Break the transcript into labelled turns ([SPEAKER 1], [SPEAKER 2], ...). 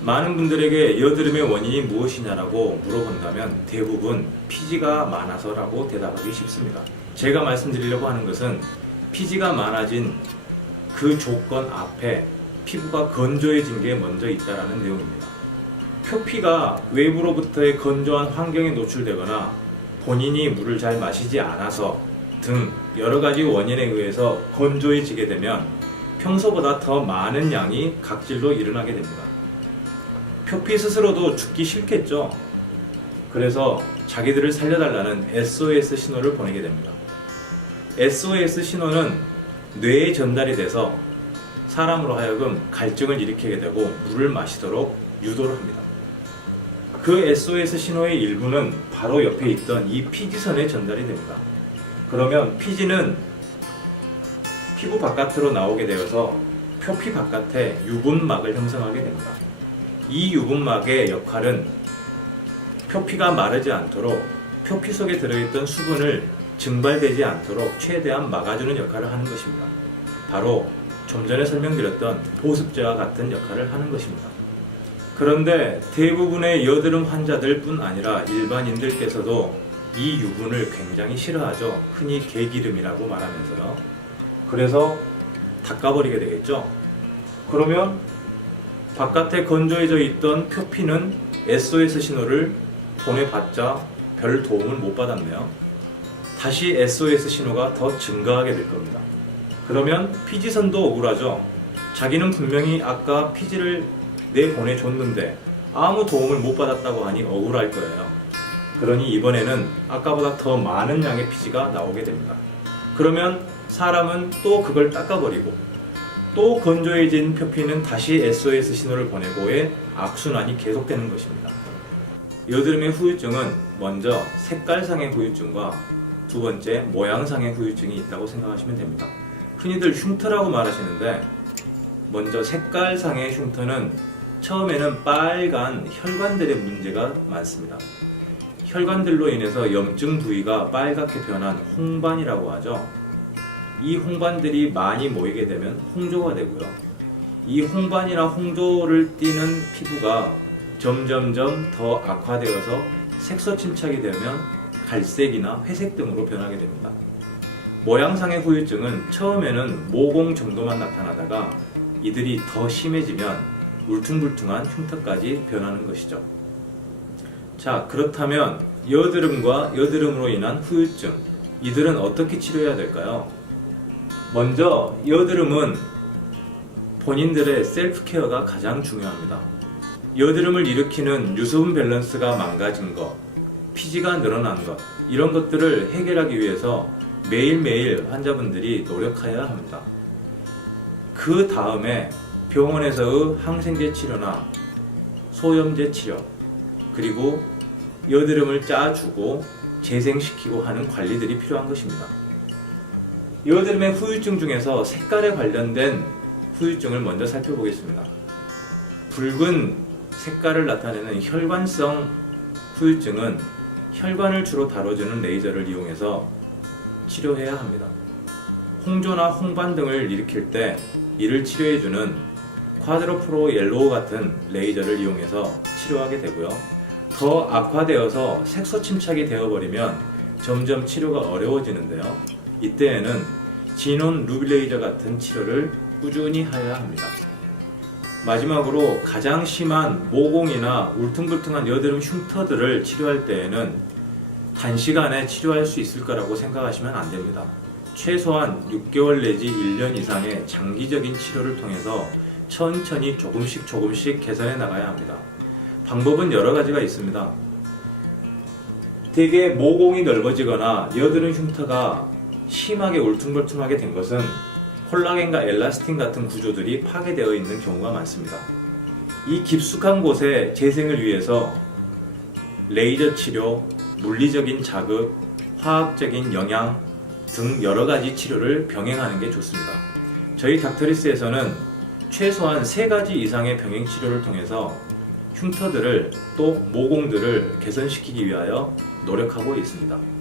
[SPEAKER 1] 많은 분들에게 여드름의 원인이 무엇이냐라고 물어본다면 대부분 피지가 많아서라고 대답하기 쉽습니다. 제가 말씀드리려고 하는 것은 피지가 많아진 그 조건 앞에 피부가 건조해진 게 먼저 있다라는 내용입니다. 표피가 외부로부터의 건조한 환경에 노출되거나 본인이 물을 잘 마시지 않아서 등 여러 가지 원인에 의해서 건조해지게 되면 평소보다 더 많은 양이 각질로 일어나게 됩니다. 표피 스스로도 죽기 싫겠죠. 그래서 자기들을 살려달라는 SOS 신호를 보내게 됩니다. SOS 신호는 뇌에 전달이 돼서 사람으로 하여금 갈증을 일으키게 되고 물을 마시도록 유도를 합니다. 그 SOS 신호의 일부는 바로 옆에 있던 이 피지선에 전달이 됩니다. 그러면 피지는 피부 바깥으로 나오게 되어서 표피 바깥에 유분막을 형성하게 됩니다. 이 유분막의 역할은 표피가 마르지 않도록 표피 속에 들어있던 수분을 증발되지 않도록 최대한 막아주는 역할을 하는 것입니다. 바로 좀 전에 설명드렸던 보습제와 같은 역할을 하는 것입니다. 그런데 대부분의 여드름 환자들 뿐 아니라 일반인들께서도 이 유분을 굉장히 싫어하죠. 흔히 개기름이라고 말하면서요. 그래서 닦아버리게 되겠죠. 그러면 바깥에 건조해져 있던 표피는 SOS 신호를 보내봤자 별 도움을 못 받았네요. 다시 SOS 신호가 더 증가하게 될 겁니다. 그러면 피지선도 억울하죠. 자기는 분명히 아까 피지를 내보내줬는데 아무 도움을 못 받았다고 하니 억울할 거예요. 그러니 이번에는 아까보다 더 많은 양의 피지가 나오게 됩니다. 그러면 사람은 또 그걸 닦아버리고 또 건조해진 표피는 다시 SOS 신호를 보내고의 악순환이 계속되는 것입니다. 여드름의 후유증은 먼저 색깔상의 후유증과 두 번째 모양상의 후유증이 있다고 생각하시면 됩니다. 흔히들 흉터라고 말하시는데 먼저 색깔상의 흉터는 처음에는 빨간 혈관들의 문제가 많습니다. 혈관들로 인해서 염증 부위가 빨갛게 변한 홍반이라고 하죠. 이 홍반들이 많이 모이게 되면 홍조가 되고요. 이 홍반이나 홍조를 띠는 피부가 점점점 더 악화되어서 색소 침착이 되면 갈색이나 회색 등으로 변하게 됩니다. 모양상의 후유증은 처음에는 모공 정도만 나타나다가 이들이 더 심해지면 울퉁불퉁한 흉터까지 변하는 것이죠. 자, 그렇다면 여드름과 여드름으로 인한 후유증, 이들은 어떻게 치료해야 될까요? 먼저 여드름은 본인들의 셀프 케어가 가장 중요합니다. 여드름을 일으키는 유수분 밸런스가 망가진 것, 피지가 늘어난 것, 이런 것들을 해결하기 위해서 매일매일 환자분들이 노력해야 합니다. 그 다음에 병원에서의 항생제 치료나 소염제 치료, 그리고 여드름을 짜주고 재생시키고 하는 관리들이 필요한 것입니다. 여드름의 후유증 중에서 색깔에 관련된 후유증을 먼저 살펴보겠습니다. 붉은 색깔을 나타내는 혈관성 후유증은 혈관을 주로 다뤄주는 레이저를 이용해서 치료해야 합니다. 홍조나 홍반 등을 일으킬 때 이를 치료해주는 쿼드로프로 옐로우 같은 레이저를 이용해서 치료하게 되고요. 더 악화되어서 색소 침착이 되어버리면 점점 치료가 어려워지는데요. 이때에는 진원 루빌레이저 같은 치료를 꾸준히 해야 합니다. 마지막으로 가장 심한 모공이나 울퉁불퉁한 여드름 흉터들을 치료할 때에는 단시간에 치료할 수 있을 거라고 생각하시면 안 됩니다. 최소한 6개월 내지 1년 이상의 장기적인 치료를 통해서 천천히 조금씩 조금씩 개선해 나가야 합니다. 방법은 여러 가지가 있습니다. 대개 모공이 넓어지거나 여드름 흉터가 심하게 울퉁불퉁하게 된 것은 콜라겐과 엘라스틴 같은 구조들이 파괴되어 있는 경우가 많습니다. 이 깊숙한 곳에 재생을 위해서 레이저 치료, 물리적인 자극, 화학적인 영양 등 여러 가지 치료를 병행하는 게 좋습니다. 저희 닥터리스에서는 최소한 세 가지 이상의 병행 치료를 통해서 흉터들을 또 모공들을 개선시키기 위하여 노력하고 있습니다.